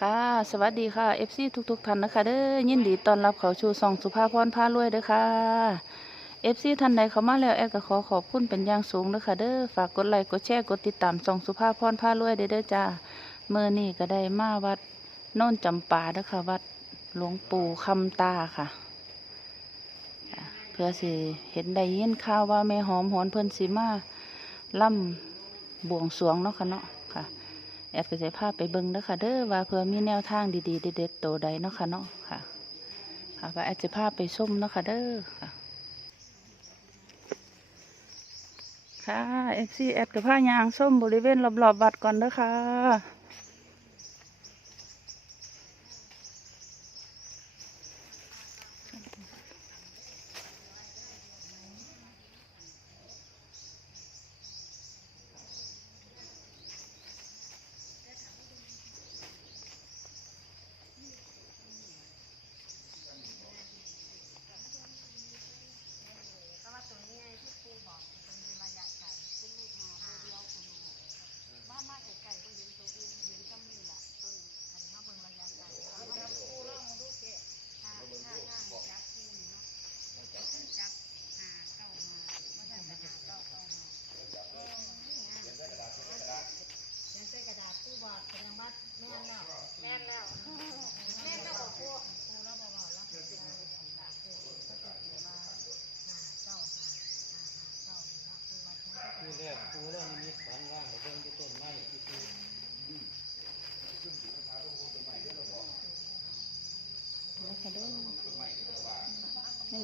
ค่ะสวัสดีค่ะ FC ทุกๆท่านนะคะเด้อยินดีต้อนรับเขาชูซองสุภาพรพารวยเด้อค่ะ FC ท่านใดเข้ามาแล้วแอดก็ขอขอบคุณเป็นอย่างสูงเด้อค่ะเด้อฝากกดไลค์กดแชร์กดติดตามซองสุภาพรพารวยเด้อเด้อจ้าเมื่อนี้ก็ได้มาวัดโน่นจำปาเด้อค่ะวัดหลวงปู่คำตาค่ะ เพื่อสิเห็นได้ยินข่าวว่าแม่หอมหวนเพิ่นสิมาล่ำบวงสวงเนาะค่ะเนาะ แอดก็จะพาไปเบิ่งนะค่ะเด้อว่าเพื่อมีแนวทางดีๆเด็ดๆโตใดเนาะค่ะเนาะค่ะค่ะว่าแอดจะพาไปส้มเนาะค่ะเด้อค่ะค่ะเอฟซีแอดกับผ้ายางส้มบริเวณรอบๆวัดก่อนเด้อค่ะ คือแรกปูแล้วนิมิตฝันว่าให้เบิ่งที่ต้นไม้ที่ปู แล้วค่ะเด้อนี่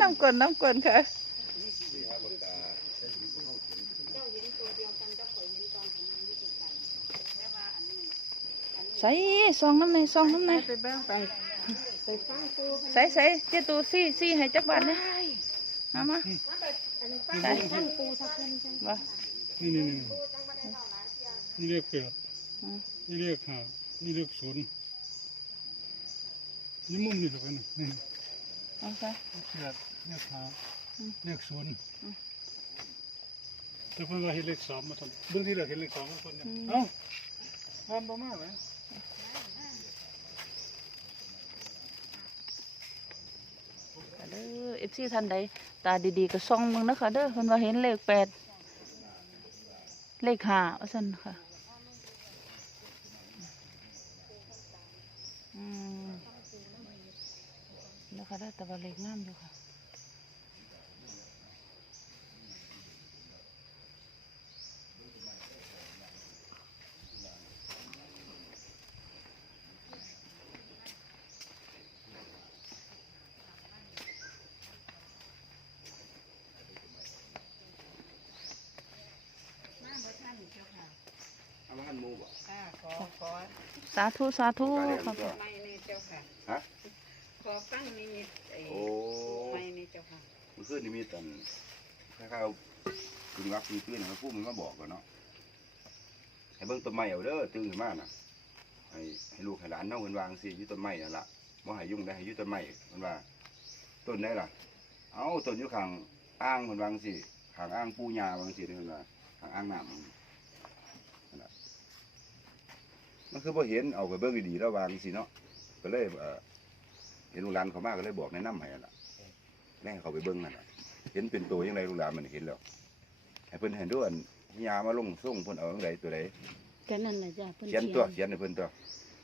น้ำกลนน้ำกลนค่ะใส่ซองน้ำในซองน้ำในไปเบิ่งไปใส่ใส่เจ้าตูซี่ซี่ให้จักบาทเนี่ยมามาใส่ท่านปูสักเพิ่นจังว่านี่นี่นี่นี่เรียกแปดอืมนี่เรียกห้านี่เรียกศูนย์นี่มุมนี่สักกันนี่ เอาไปแปดเรียกห้าอืมเรียกศูนย์แต่เพิ่นว่าเห็นเลขสามมาทำเบื้องที่เราเห็นเลขสามมาคนเนี่ยเอ้าวันประมาณไหนเด้อเอฟซีท่านใดตาดีๆก็ส่องมึงนะคะเด้อเพิ่นว่าเห็นเลขแปดเลขห้าว่าซั่นค่ะอืมนะคะได้อแต่ ว่าเลขงามอยู่ค่ะอาหารหมูบ่ค่ะขอขอสาธุ สาธุค่ะไม่นี่เจ้าค่ะ ฮะ ข อฟังนิมิตไอ้โอ้ ไม่นี่เจ้าค่ะมันขึ้นนี่มีตันคล้ายๆเอากึ่งรักกึ่งขึ้นนะผู้มันมาบอกกันเนาะให้เบิ่งต้นไม้เอาเด้อตื่นขึ้นมาน่ะให้ให้ลูกให้หลานเนาะเพิ่นวาจั่งสิอยู่ต้นไม้นั่นล่ะบ่ให้ยุ่งได้ให้อยู่ต้นไม้เพิ่นว่า ต้นไหนล่ะ เอาต้นอยู่ข้างอ่างเพิ่นวาจั่งสิข้างอ่างปู่ย่าวาจั่งสิเพิ่นว่าข้างอ่างน้ำนั่นล่ะมันคือบ่เห็นเอาไปเบิ่งดีๆแล้ววาจั่งสิเนาะก็เลยเอ่อเห็นลูกหลานเขามาก็เลยบอกแนะนำให้นั่นล่ะแม่เขาไปเบิ้งนั่นน่ะเห็นเป็นตัวยังไงลูกหลานมันเห็นแล้วให้เพิ่นเห็นด้วยอันยามาลงส่งเพิ่นเอาจังไดตัวใดก็นั่นแหละจ้ะเพิ่นเขียนตัวเขียนให้เพิ่นตัว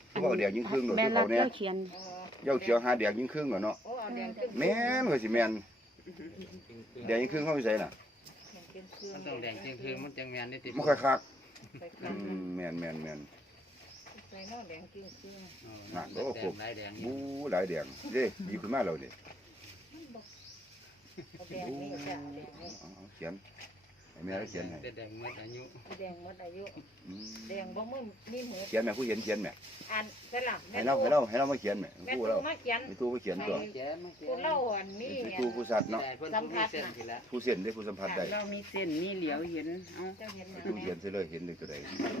เขาบอกแดงยิ่งครึ่งโดดแม่คือรัเขากเนี่ยเจ้าเขียนเย้าเขียวหาแดงยิ่งครึ่งเหรอเนาะโอ้เอาแดงขึ้นแม่นก็สิแม่นแดงยิ่งครึ่งเขาไปใส่น่ะมันต้องแดงเชียงคืนมันจังแม่นได้ติบ่ค่อยคักไปอืมแม่นแม่นแม่น ไปนอกแดงกิ้งกิ้งน่ะโอ้แดครบงหลายแดงบูหลายแดงเด้หยิบขึ้นมาแล้วนี่เอาแดงนี่จ้ะแดงนี่ เอาเอาเขียน ให้แม่เราเขียนให้แดงหมดอายุแดงหมดอายุอืมแดงบ่มือนี่หมูเขียนแม่ผู้เขียนเขียนแม่อ่านสลับให้เราให้เราให้เรามาเขียนแม่แม่ผู้ตูเรามาเขียนมีตู้ผู้เขียนตัวแกมาแกกูเล่าอันนี้มีไงตู้ผู้สัตว์เนาะได้เพิ่นผู้มีเส้นทีละผู้เส้นได้ผู้สัมผัสได้เรามีเส้นมีเหลียวเห็นเอาเจ้าเห็นไหมตู้เขียนใส่เลยเห็นเลยตัวใด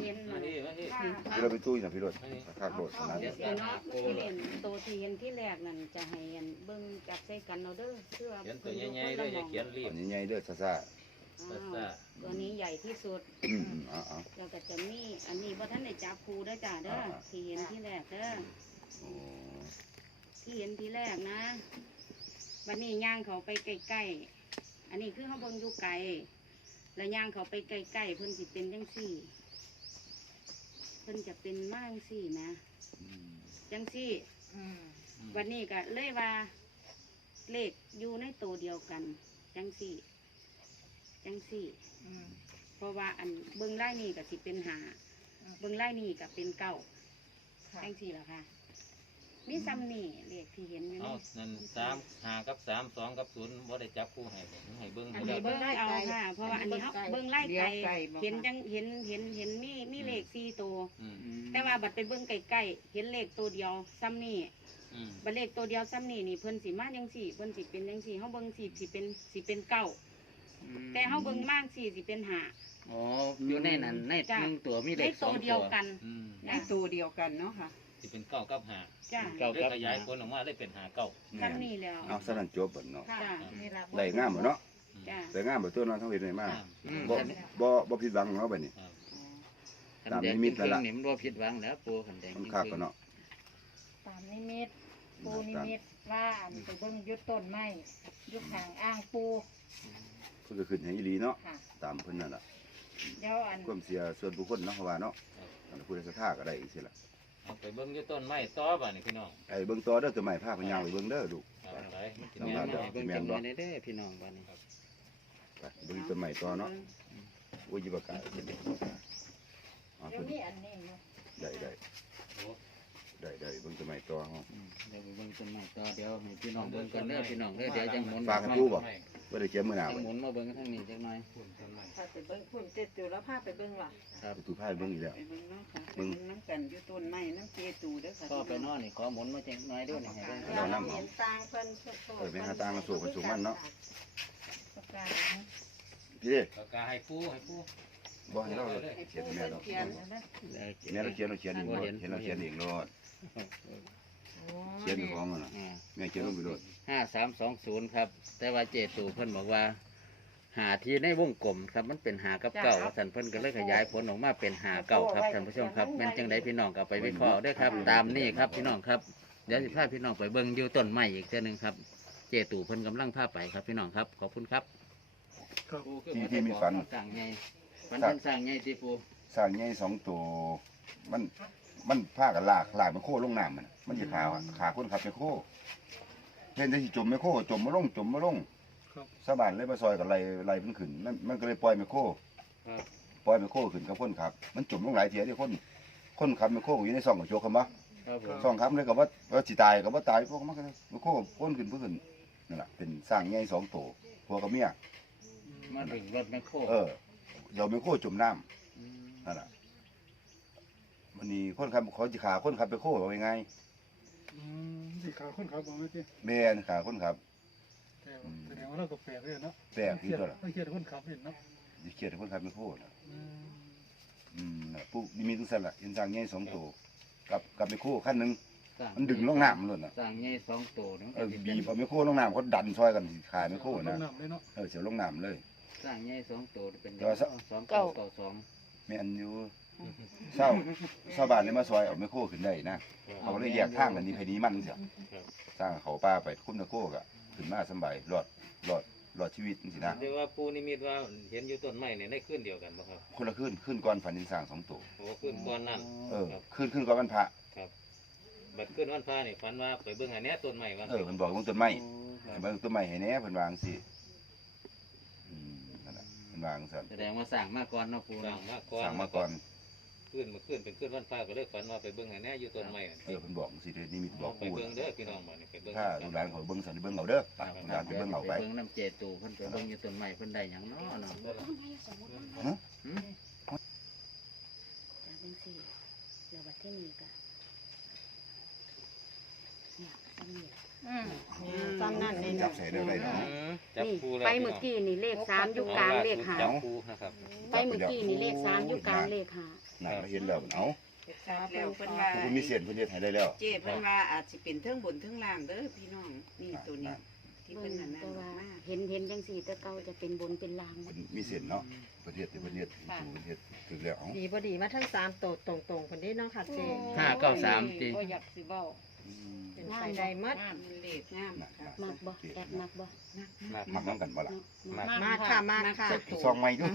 เห็นมาที่มาที่ที่เราไปตู้นะพี่รถข้างรถนะเดี๋ยวสิเนาะที่เห็นตัวที่เห็นที่แรกนั่นจะให้เห็นเบิ่งจับใส่กันเอาเด้อเพื่อเขียนตัวใหญ่ๆด้วยอย่าเขียนรีบอันนี้ใหญ่เด้อซ่า อ้าวตัวนี้ใหญ่ที่สุดๆอืมอืมเอ๋อาแล้วก็จะมีอันนี้บ่ท่านได้จับครูได้อจ้าเด้ออ่า ที่เห็นที่แรกเด้อโอ้ที่เห็นที่แรกนะวันนี้ย่างเขาไปใกล้ๆอันนี้คือเขาเบิ่งอยู่ไกลแล้วย่างเขาไปใกล้ๆเพิ่นสิเป็นจังซี่ เพิ่นจะเป็นมากจังซี่นะอืมจังซี่วันนี้ก็เลยว่าเลขอยู่ในตัวเดียวกัน จังสี่ จังสี่เพราะว่าอันเบิ้งไล่นี่ก็สิเป็นหาเบิ้งไล่นี่ก็เป็นเก้าจังสี่เหรอคะมีซ้ำนี่เลขที่เห็นอยู่เอานี่ นั่นสามห้ากับสามสองกับศูนย์บ่ได้จับคู่ให้ผมให้เบิ้งอัให้นแล้นี้วเบิ้งเอาค่ะ เพราะว่าอันนี้เขาเบิ้งไล่ไก่เห็นจังเห็นเห็นเห็นมีมีเลขสี่ตัว อืมแต่ว่าบัดไปเบิ้งไก่ๆเห็นเลขตัวเดียวซ้ำนี่อืมบัดเลขตัวเดียวซ้ำนี่นี่เพิ่นสิมาจังสี่เพิ่นสิเป็นจังสี่เฮาเบิ่งสิสิเป็นสิเป็นเก้า แต่เฮาเบิ่งมากสี่สิเป็นห้าอ๋ออยู่ในนั้นในจ้ะ หนึ่งตัวมีเลเลขขสตัอวงเดีตัยววกันอืมในตัวเดียวกันเนาะค่ะ สิเป็นเก้ากับห้าจ้าเก้าเลยกับขยายผลออกมาได้เป็นห้าเก้าซ้ำนี่แล้วเอาสนั่นจบเบิดเนาะจ้าได้งามบ่เนาะอืมจ้า ได้งามบ่ตัวเน้องทั้งเห็นได้มากอืมบ่บ่บ่ผิดหวังเนาะบัดนี้ ครับขันตามแดนิงมิจตริแล้วล่ะงๆนี่มันบ่ผิดหวังแล้วปูขันแดงมันจริงคักก็เนาะตามนิมิตปูนิมิตว่าอันไปเบิ่งอยุดต้นไม้อยุดทางอ้างปู เพิ่นก็ขึ้นให้อีหลีเนาะค่ะตามเพิ่นนั่นล่ะเดี๋ยวอันความเสียส่วนบุคคลเนาะเพราะว่าเนาะอันผู้ใดศรัทธาก็ได้อีกสิล่ะเอาไปเบิ้งอยู่ต้นไม้ต่อบ่นี่พี่น้องไอ้เบิ่งต่อเด้อตัวใหม่ภาพพญาไปเบิ่งเด้อลูก เอาไปมันสิต้แม่องนมาบ่เบิ่งจังเลยเด้อพี่น้องบ้านนี้ไปเบิ่งต้นใหม่ต่อเนาะโอ้ยยิบกาเห็นดิอ๋อเดี๋ยเพิ่วนนี้อันนี้เนาะได้ได้ได้ได้เบิ่งต้นใหม่ต่อเฮา อืมเดี๋ยวไปเบิ่งต้นไม้ต่อเดี๋ยวให้พี่น้องเบิ่งกันเด้อพี่น้องเด้อเดี๋ยวจังหมุนฝากให้ปู่บ่บ่ ได้เก็บมื้อหน้าจังไว้หมุนมาเบิ่งกันทางนี้จังหน่อยถ้าไปเบิ่งพุ่นเจ็ดตัวแล้วพาไปเบิ่งล่ะครับประตูพายเบิ่งอีกแล้ว ไปเบิ่งเนาะค่ะเบิ่งน้ำกันอยู่ต้นไม้น้ำเจตูเด้อค่ะก็ไปนอนนี่ขอหมุนมาจังหน่อยเด้วยนี่ให้เบิ่งเรานำเอาเห็นต่างเพิ่นโชคเออไปหาต่างมาสู่กันสู่มันเนาะประกาศพี่เด้ปากกาให้ปูให้ปูบ่ให้เราเขียนให้แม่เราเขียนเดี๋ยวแม่เราเขียนเราเขียนเองโลดเขียนเราเขียนเองโลดเขียนเป็นของมันน่ะอ่าแม่เขียนลงไปโลด ห้าสามสองศูนย์ครับ แต่ว่าเจตูเพิ่นบอกว่า หาที่ในวงกลมครับมันเป็นหากับเก่าท่านเพิ่นก็เลยขยายผลออกมาเป็นหาเก่าครับท่านผู้ชมครับแม่นจังไดพี่น้องก็ไปวิเคราะห์ด้วยครับ ตามนี่ครับพี่น้องครับเดี๋ยวสิพาพี่น้องไปเบิ่งอยู่ต้นไม้อีกเทื่อหนึงครับ เจตูเพิ่นกำลังพาไปครับพี่น้องครับขอบคุณครับครับที่ที่มีฝันสั่งไงฝันเพิ่นสั่งไงที่ปูสร้างใหญ่สองตัวมันมันพากันลากลากมันโค้ลงน้ำมันมันสิขาขาคนขับไปโค้ เห็นแต่สิจมไม่โค้จมมาลงจมมาลงครับ สะบานเลยมาซอยกับไหลไหลมันขึ้นมันมันก็เลยปล่อยไม่โค้ครับปล่อยไม่โค้ขึ้นกับคนขับ มันจมลงหลายเทียที่คน คนขับไม่โค้อยู่ในซ่องกับโจกคำว่าครับผมซ่องขับเลยกับว่าว่าสิตายกับว่าตายพวกมันก็ไม่โค้พ้นขึ้นพ้นขึ้นนั่นแหละเป็นสร้างใหญ่สองตัวผัวกับเมียมาถึงรถแมคโครเออเดี๋ยวไม่โค้จมน้ำนั่นแหละมันนี่คนขับเขาจะขาคนขับไปโค้ว่ายังไงอืมสิ ขาคนขับบ่แม่ติแม่นขาคนขับแต่แสดงว่าเราก็แปลกเลยเนาะแปลกที่ตัวละไม่เครียดคนขับเห็นเนาะอย่าเครียดให้คนขับไม่โค้นะอืมอืมน่ะปุ๊มีมีทุกสันละอินสร้างใหญ่สองตัวกับกับไม่โค้ขั้นหนึ่งสั่มันดึงลงน้ำมันเลยน่ะสั่งไงสองตัวนึงเออบีบเอาไม่โค้ลงน้ำเขาดันซอยกันขายไม่โค้ลนะงน้ำเลยเนาะเออเสียวลงน้ำเลยสั่งไงสองตัวเป็นแต่ว่าสสองเก้าเก้าสองแม่นอยู่ เศร้าเศร้าบ้านเลยมาซอยเอาไม่โค้ขึ้นได้นะเขาเลยแยกทางกันนี่ใครนี้มันเสียสร้างเขาป้าไปคุ้มตะโค้กะขึ้นมาสำบายรอดรอดรอดชีวิตนี่สินะ เรียกว่าปูนิมิตว่าเห็นอยู่ต้นไม้เนี่ยได้ขึ้นเดียวกันบ่ครับคนละขึ้นขึ้นก่อนฝันอินสร้างสองตัวโอ้ขึ้นก่อนนั่นเออขึ้นขึ้นก่อนวันพระบัดขึ้นวันพระนี่ฝันว่าไปเบิ่งอันเนี้ยต้นไม้วันเออมันบอกว่าต้นไม้ให้เบิ่งต้นไม้ให้แหน่เพิ่นวาจั่งสิอืมนั่นแหละเพิ่นวาจั่งซั่นแสดงว่าสั่งมาก่อนเนาะปูสร้างมาก่อนสั่งมาก่อน ขึ้นมาขึ้นเป็นขึ้นวันฟ้าก็เลยฝันว่าไปเบิ่งให้แน่อยู่ต้นไม้อะเออเพิ่นบอกสิเด้นี่มีบอกไปกูเบิ่งเด้อพี่น้องบ่นี่ไปเบิ่งถ้าลูกหลานเขาเบิ่งสันเบิ่งเอาเด้อไปลูกหลานไปเบิ่งเอาไปเบิ่งน้ำเจตูเพิ่นไปเบิ่งอยู่ต้นไม้เพิ่นได้หยังเนาะเนาะฮะหืมจากจังสี่แล้วบัดที่นี่ก็ เนี่ยซ้ำนี่ล่ะอืมตอนนั้นนี่จับใส่ได้ได้เนาะ จับนี่คู่แล้วไปเมื่อกี้นี่เลขสามอยู่กลางเลขหาจับคู่นะครับ ไปเมื่อกี้นี่เลขสามอยู่กลางเลขหาน่าเห็นแล้วเอ้าแล้วเพิ่นว่าผู้มีเสียนเพิ่นเฮ็ดให้ได้แล้ว เจ๊เพิ่นว่าอาจสิเป็นเทิงบนเทิงล่างเด้อพี่น้องนี่ตัวนี้ ที่เบิ่เพิ่งนนั่นนั่แต่นว่ามาเห็นเห็นจังสี่แต่เก่าจะเป็นบนเป็นลางเพิ่นมีเสียนเนาะประเทศที่เพิ่นเฮ็ดสู่เพิ่นเฮ็ดถึงแล้วเอ้าดีบ่ดีมาทั้งสามโตตรงๆคนนี้เน้องค่ะเจห้าเก้าสามตีบ่อยากสิเว้า อืมเป็นไปได้มัดมันเลขงามน่ะค่ะมักบ่แอบมักบ่มักนำกันบ่ล่ะเนาะมากค่ะมากค่ะซองใหม่ดู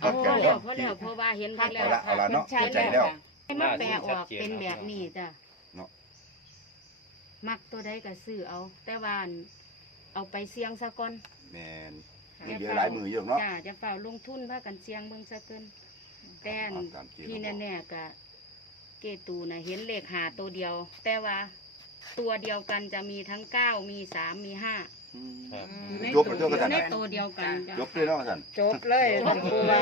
เอาพอแล้วพอแล้วเพราะว่าเห็นพักแล้วเอาละเอาละเนาะเข้าใจแล้วให้มันแปลออกเป็นแบบนี้จ้ะเนาะมักตัวใดก็ซื้อเอา แต่ว่าอันเอาไปเสี่ยงซะก่อนแม่นมีเยอะหลายมืออยู่เนาะจ้าจะเฝ้าลงทุนพากันเสี่ยงเบิ่งซะเกินแต่อันตามเกณฑ์ที่แน่ๆก็เกตูน่ะเห็นเลขหาตัวเดียว แต่ว่า ตัวเดียวกันจะมีทั้งเก้ามีสามมีห้าอืมครับจบไปเท่ากันในนะตัวเดียวกันจ้ะจบเลยเนาะท่านจบเลยท่านผู้ว่า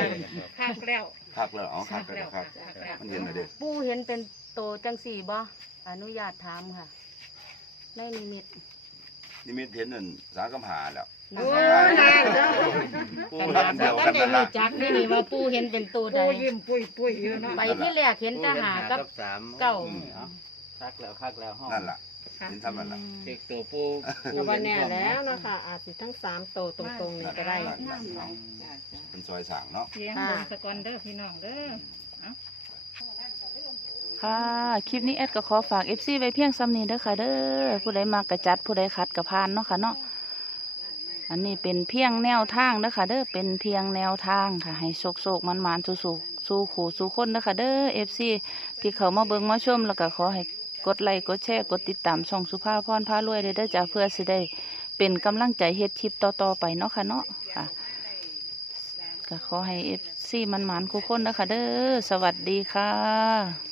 คักแล้วคักแล้วเอาคักแล้วคักคักแล้วมันเห็นเลยเด้ปู่เห็นเป็นโตจังสี่บ่อนุญาตถามค่ะในนิมิตนี่มีเห็นนั่นสากำหาแล้วนะโอ้คะยนานจ้ะปูรันเดียวก็กันได้นั่นล่ะรู้จักนี่นี่ว่าปู่เห็นเป็นตัวใดปูยิ้มปุยปุยอยู่เนาะไปที่แรกเห็นแตาหากับสามเก้าเอาคักแล้วคักแล้วห้องนั่นล่ะ เห็นทำนั่นล่ะเด็กตัวปูปูก็ว่าเห็แน่พร้อมแล้วเนาะค่ะ อาจสิทั้งสามโตตรงๆนี่ก็ได้จ้าจ้าเป็นซอยสางเนาะเสียงเบิ่งสะก่อนเด้อพี่น้องเด้อ ค่ะ คลิปนี้แอดก็ขอฝาก FC ไว้เพียงซ้ำนี้เด้อค่ะเด้อ ผู้ใดมากกระจัด ผู้ใดขัดกระพานเนาะค่ะเนาะ อันนี้เป็นเพียงแนวทางเด้อค่ะเด้อ เป็นเพียงแนวทางค่ะ ให้โศกโศกมันมันๆสู้สู้สู้ขู่สู้คนเด้อค่ะเด้อ FC ที่เขามาเบิ่งมาชมแล้วก็ขอให้ กดไลค์กดแชร์กดติดตามช่องสุภาพรพารวยเด้อเด้อจ้าเพื่อสิได้เป็นกำลังใจเฮ็ดคลิปต่อๆไปเนาะค่ะเนาะค่ะก็ขอให้ FC มันมันๆคู่คนเด้อค่ะเด้อสวัสดีค่ะ